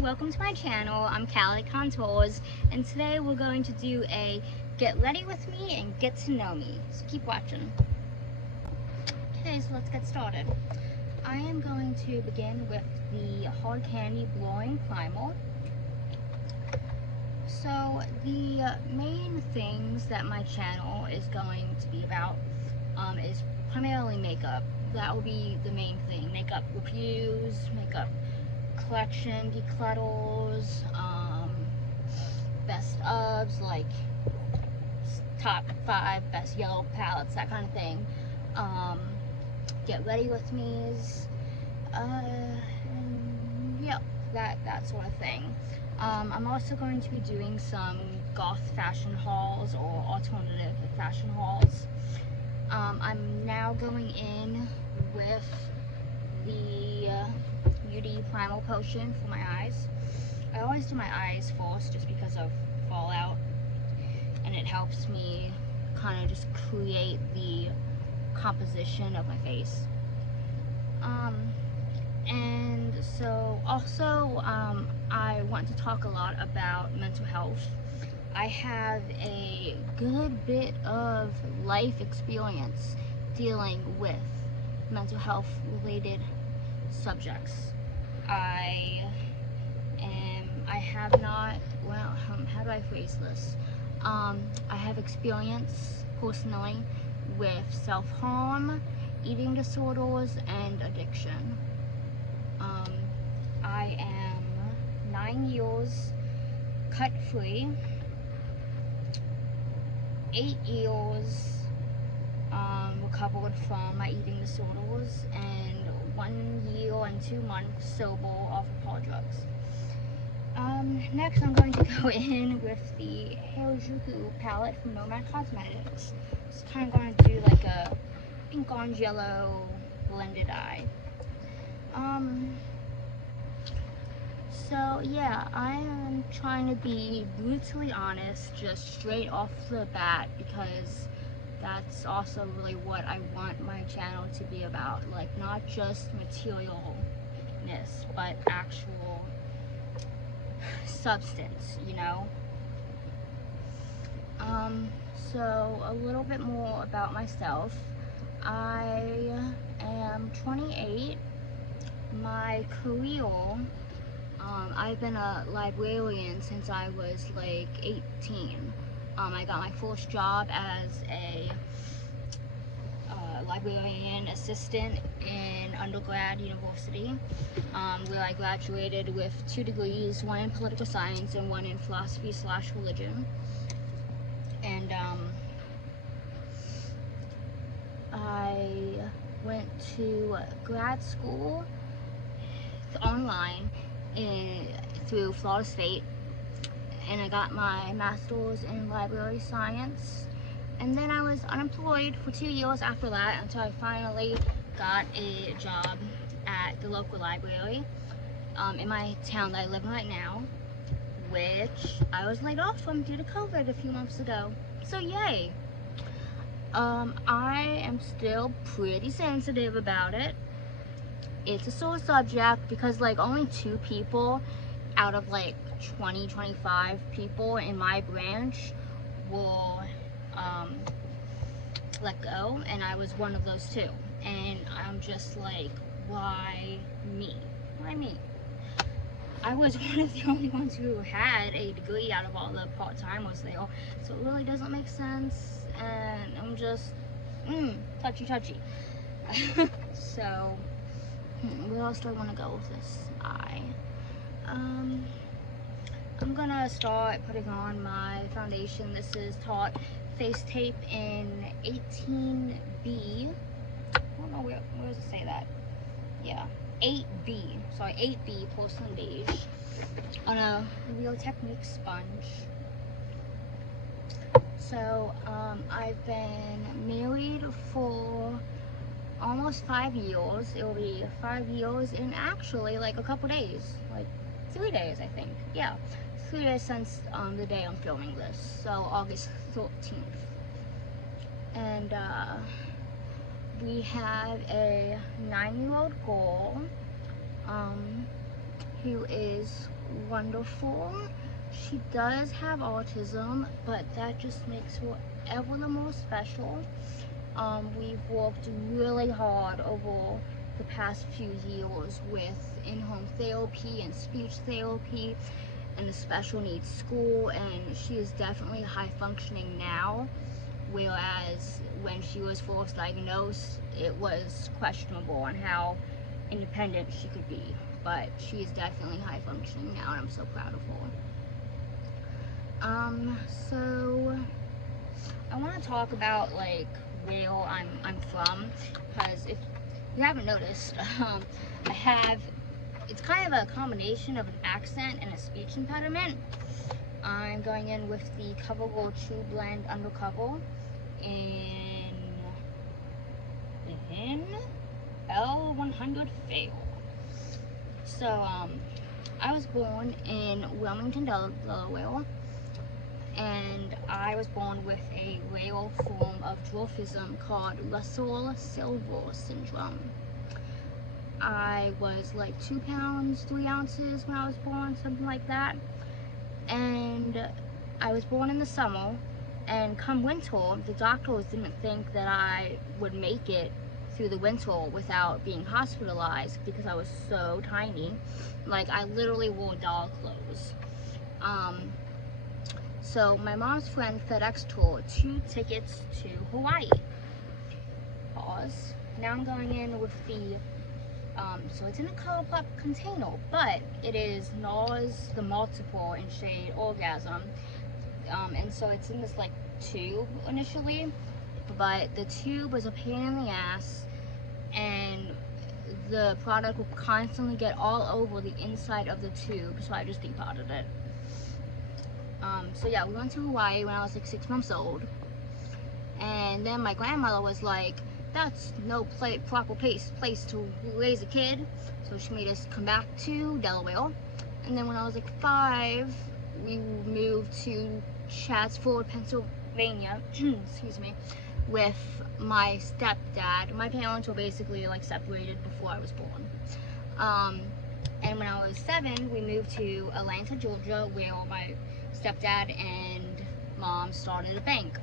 welcome to my channel. I'm Callie Contours, and today we're going to do a get ready with me and get to know me. So keep watching. Okay, so let's get started. I am going to begin with the hard candy blowing primer. So the main things that my channel is going to be about is primarily makeup. That will be the main thing. Makeup reviews, makeup collection, declutters, best ofs, like top 5 best yellow palettes, that kind of thing. Get ready with me's, and yeah, that sort of thing. I'm also going to be doing some goth fashion hauls or alternative fashion hauls. I'm now going in with the UD Primal Potion for my eyes. I always do my eyes first just because of fallout, and it helps me kind of just create the composition of my face. And so also I want to talk a lot about mental health. I have a good bit of life experience dealing with mental health related subjects. I have not, well, how do I phrase this? I have experience personally with self-harm, eating disorders, and addiction. I am 9 years cut-free, 8 years recovered from my eating disorders, and 1 year and 2 months sober off of hard drugs. Next I'm going to go in with the Harajuku palette from Nomad Cosmetics. Just kind of going to do like a pink orange yellow blended eye. So yeah, I am trying to be brutally honest just straight off the bat, because that's also really what I want my channel to be about. Like, not just materialness, but actual substance, you know? So a little bit more about myself. I am 28. My career, I've been a librarian since I was like 18. I got my first job as a librarian assistant in undergrad university, where I graduated with 2 degrees, one in political science and one in philosophy/religion. And I went to grad school online through Florida State, and I got my master's in library science. And then I was unemployed for 2 years after that, until I finally got a job at the local library in my town that I live in right now, which I was laid off from due to COVID a few months ago. So yay! I am still pretty sensitive about it. It's a sore subject because like only 2 people out of like 20-25 people in my branch will let go, and I was one of those 2. And I'm just like, why me? Why me? I was one of the only ones who had a degree out of all the part-timers there, so it really doesn't make sense, and I'm just touchy. So where else do I want to go with this eye? I'm gonna start putting on my foundation. This is Tarte Face Tape in 18B. I don't know where does it say that? Yeah, 8B. Sorry, 8B porcelain beige on a Real Technique sponge. So I've been married for almost 5 years. It will be 5 years in actually like a couple days, like 3 days, I think. Yeah, 3 days since the day I'm filming this, so August 13th. And we have a 9-year-old girl who is wonderful. She does have autism, but that just makes her ever the more special. We've worked really hard over the past few years with in-home therapy and speech therapy and the special needs school, and she is definitely high functioning now, whereas when she was first diagnosed it was questionable on how independent she could be, but she is definitely high functioning now and I'm so proud of her. So I want to talk about like where I'm from, because if you haven't noticed, it's kind of a combination of an accent and a speech impediment. I'm going in with the CoverGirl True Blend Undercover in L100 Fail. So I was born in Wilmington, Delaware, and I was born with a rare form of dwarfism called Russell-Silver syndrome. I was like 2 pounds 3 ounces when I was born, something like that, and I was born in the summer, and come winter the doctors didn't think that I would make it through the winter without being hospitalized because I was so tiny. Like, I literally wore doll clothes. So my mom's friend FedExed her 2 tickets to Hawaii. Pause. Now I'm going in with the, so it's in a ColourPop container, but it is NARS the Multiple in shade Orgasm. And so it's in this like tube initially, but the tube was a pain in the ass, and the product will constantly get all over the inside of the tube, so I just depotted it. So yeah, we went to Hawaii when I was like 6 months old, and then my grandmother was like, that's no proper place to raise a kid, so she made us come back to Delaware. And then when I was like 5, we moved to Chatsford, Pennsylvania, excuse me, with my stepdad. My parents were basically like separated before I was born. And when I was 7, we moved to Atlanta, Georgia, where my stepdad and mom started a bank.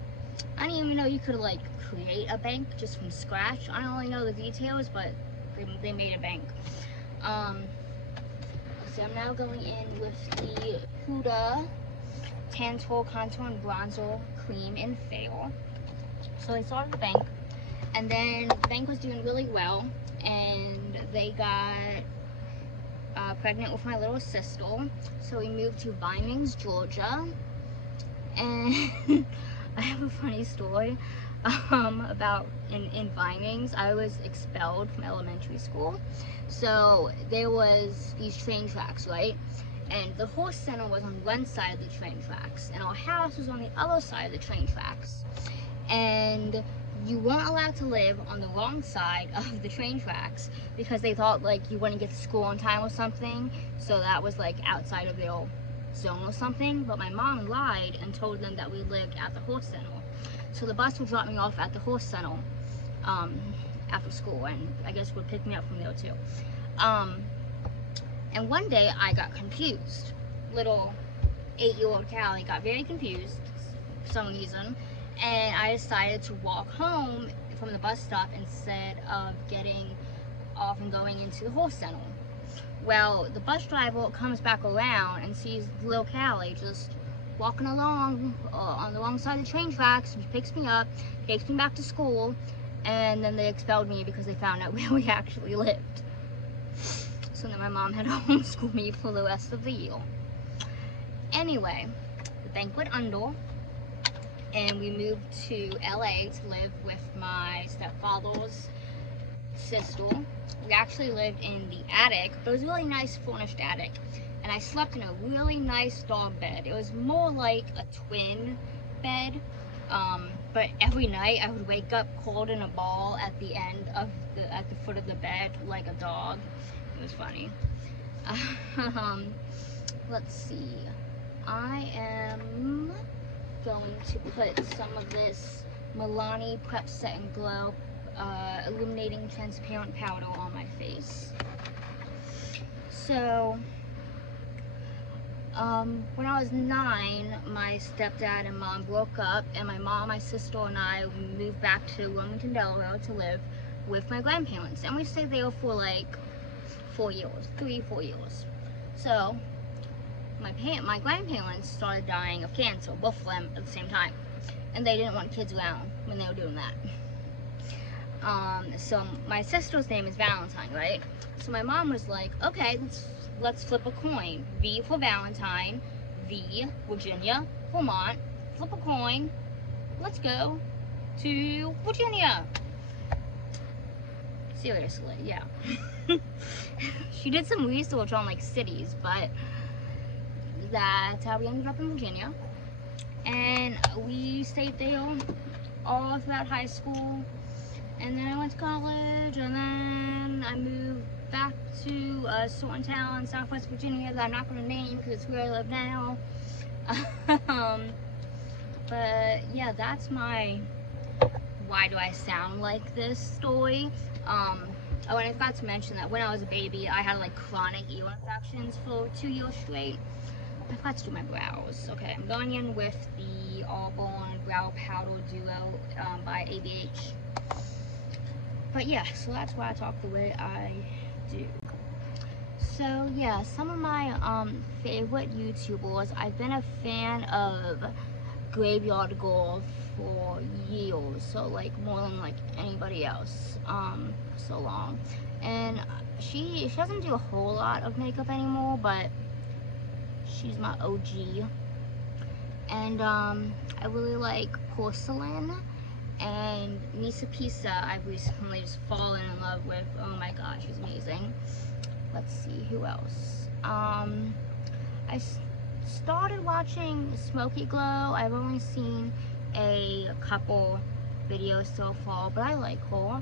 I didn't even know you could like create a bank just from scratch. I don't really know the details, but they made a bank. So I'm now going in with the Huda Tantour Contour and Bronzer Cream in Fair. So I started the bank, and then the bank was doing really well, and they got pregnant with my little sister, so we moved to Vinings, Georgia. And I have a funny story about in Vinings. I was expelled from elementary school, so there was these train tracks, right? And the horse center was on one side of the train tracks, and our house was on the other side of the train tracks. And you weren't allowed to live on the wrong side of the train tracks because they thought like you wouldn't get to school on time or something, so that was like outside of their zone or something. But my mom lied and told them that we lived at the horse center, so the bus would drop me off at the horse center after school, and I guess would pick me up from there too. And one day I got confused. Little 8-year-old Callie got very confused for some reason, and I decided to walk home from the bus stop instead of getting off and going into the horse center. Well, the bus driver comes back around and sees little Callie just walking along on the wrong side of the train tracks, and picks me up, takes me back to school, and then they expelled me because they found out where we actually lived. So then my mom had to homeschool me for the rest of the year. Anyway, the bank went under, and we moved to LA to live with my stepfather's sister. We actually lived in the attic, but it was a really nice furnished attic, and I slept in a really nice dog bed. It was more like a twin bed, but every night I would wake up cold in a ball at the foot of the bed like a dog. It was funny. Let's see. I am going to put some of this Milani Prep Set and Glow illuminating transparent powder on my face. So When I was 9, my stepdad and mom broke up, and my mom, my sister, and I moved back to Wilmington, Delaware to live with my grandparents. And we stayed there for like 4 years, 3-4 years. So, my grandparents started dying of cancer, both of them at the same time. And they didn't want kids around when they were doing that. So my sister's name is Valentine, right? So my mom was like, okay, let's flip a coin. V for Valentine, V, Virginia, Vermont, flip a coin, let's go to Virginia. Seriously, yeah. She did some research on like cities, but that's how we ended up in Virginia. And we stayed there all throughout high school. And then I went to college, and then I moved back to a certain town in Southwest Virginia that I'm not going to name because it's where I live now. But yeah, that's my why do I sound like this story. I forgot to mention that when I was a baby, I had like chronic ear infections for 2 years straight. I forgot to do my brows. Okay, I'm going in with the Auburn Brow Powder Duo by ABH. But yeah, so that's why I talk the way I do. So yeah, some of my favorite YouTubers. I've been a fan of Graveyard Girl for years, so like more than like anybody else, so long. And she doesn't do a whole lot of makeup anymore, but she's my OG. And I really like Porcelain and Nisa Pisa. I've recently just fallen in love with. Oh my gosh, she's amazing. Let's see, who else? I started watching Smoky Glow. I've only seen a couple videos so far, but I like her.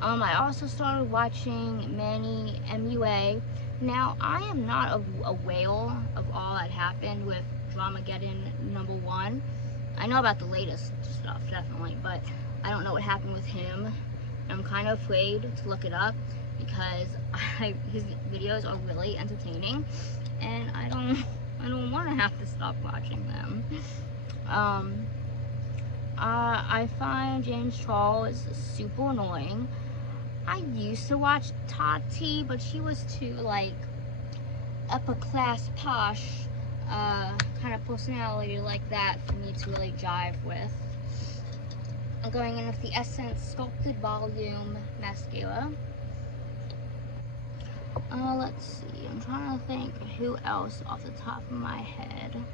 I also started watching Manny MUA. Now, I am not aware of all that happened with Dramageddon #1. I know about the latest stuff, definitely, but I don't know what happened with him. I'm kind of afraid to look it up because his videos are really entertaining, and I don't want to have to stop watching them. I find James Charles super annoying. I used to watch Tati, but she was too like upper class posh kind of personality like that for me to really jive with. I'm going in with the Essence Sculpted Volume Mascara. Let's see, I'm trying to think who else off the top of my head.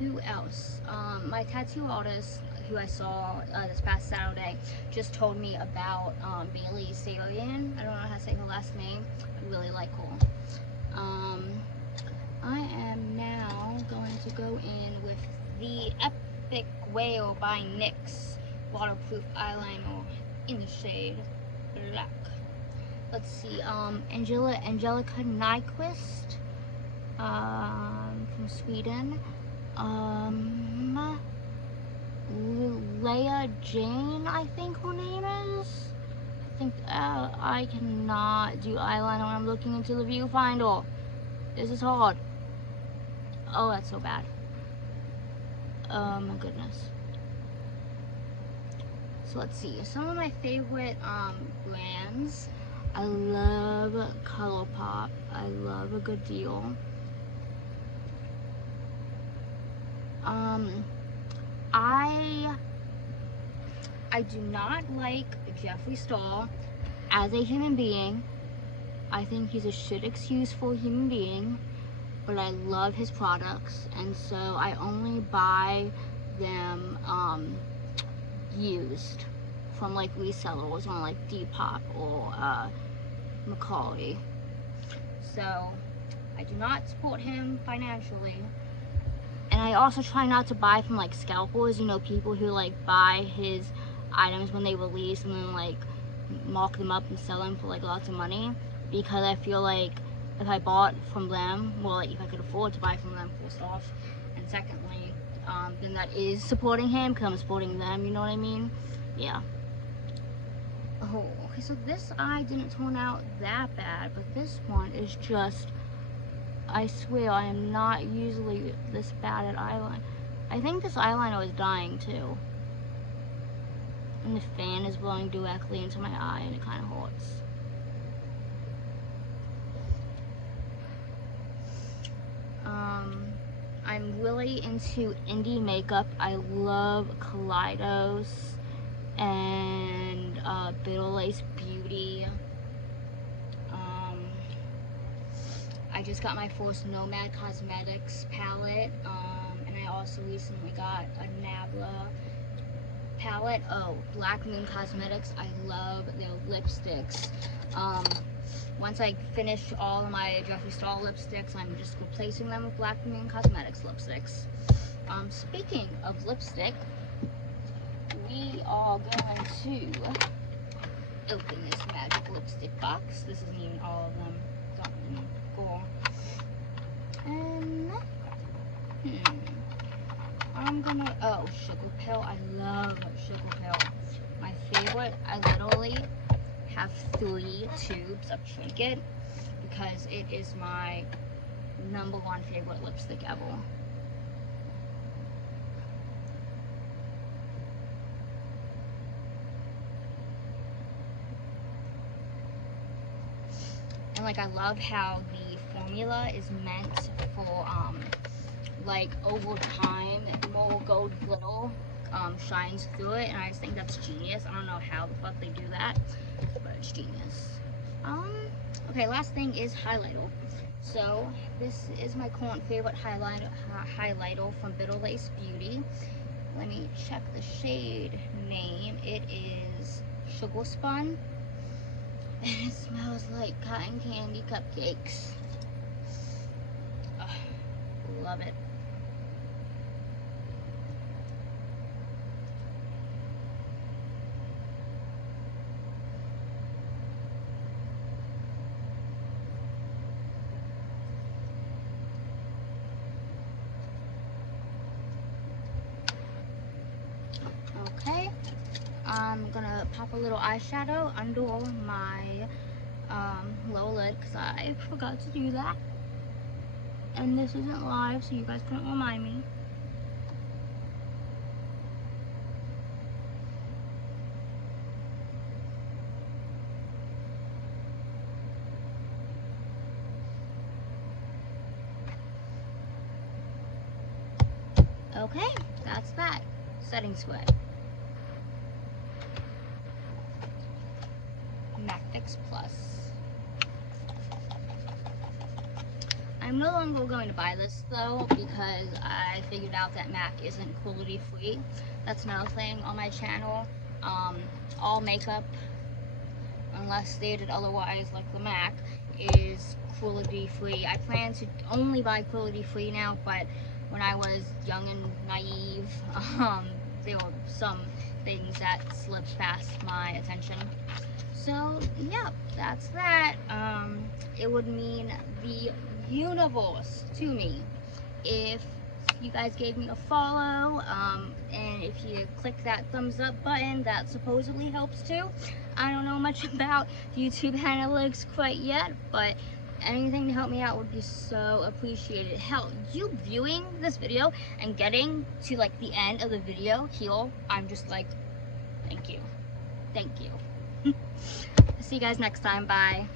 Who else? My tattoo artist, who I saw this past Saturday, just told me about Bailey Sarian. I don't know how to say her last name. I really like her. I am now going to go in with the Epic Whale by NYX waterproof eyeliner in the shade Black. Let's see, Angelica Nyquist from Sweden. Leia Jane, I think her name is. I think I cannot do eyeliner when I'm looking into the viewfinder. This is hard. Oh, that's so bad. Oh my goodness. So let's see. Some of my favorite brands. I love ColourPop. I love a good deal. I do not like Jeffree Star as a human being. I think he's a shit excuse for a human being, but I love his products, and so I only buy them used from like resellers on like Depop or Mercari. So I do not support him financially. And I also try not to buy from like scalpers, you know, people who like buy his items when they release and then like mark them up and sell them for like lots of money, because I feel like if I bought from them, well, like if I could afford to buy from them, first off, and secondly, then that is supporting him, because I'm supporting them, you know what I mean? Yeah. Oh, okay, so this eye didn't turn out that bad, but this one is just, I swear, I am not usually this bad at eyeliner. I think this eyeliner is dying too. And the fan is blowing directly into my eye, and it kind of hurts. I'm really into indie makeup. I love Kaleidos and Bitter Lace Beauty. I just got my first Nomad Cosmetics palette, and I also recently got a Nabla palette. Oh, Black Moon Cosmetics. I love their lipsticks. Once I finish all of my Jeffree Star lipsticks, I'm just replacing them with Black Moon Cosmetics lipsticks. Speaking of lipstick, we are going to open this magic lipstick box. This isn't even all of them. Don't even go. And I'm gonna, oh, Sugar Pill. I love Sugar Pill. My favorite. I literally have 3 tubes of Trinket because it is my #1 favorite lipstick ever. And like, I love how the formula is meant for like over time more gold glitter shines through it, and I just think that's genius. I don't know how the fuck they do that, but it's genius. Okay, last thing is highlighter. So this is my current favorite highlighter from Bitter Lace Beauty. Let me check the shade name. It is Sugar Spun, and it smells like cotton candy cupcakes. Ugh, love it. Okay, I'm gonna pop a little eyeshadow under my lower lid because I forgot to do that. And this isn't live, so you guys couldn't remind me. Okay, that's that. Setting spray. MAC Fix Plus. I'm no longer going to buy this though because I figured out that MAC isn't cruelty free. That's another thing on my channel. All makeup, unless stated otherwise, like the MAC, is cruelty free. I plan to only buy cruelty free now, but when I was young and naive, there were some things that slipped past my attention. So yeah, that's that. It would mean the universe to me if you guys gave me a follow, and if you click that thumbs up button, that supposedly helps too. I don't know much about YouTube analytics quite yet, but anything to help me out would be so appreciated. Hell, you viewing this video and getting to like the end of the video here, I'm just like, thank you. Thank you. See you guys next time. Bye.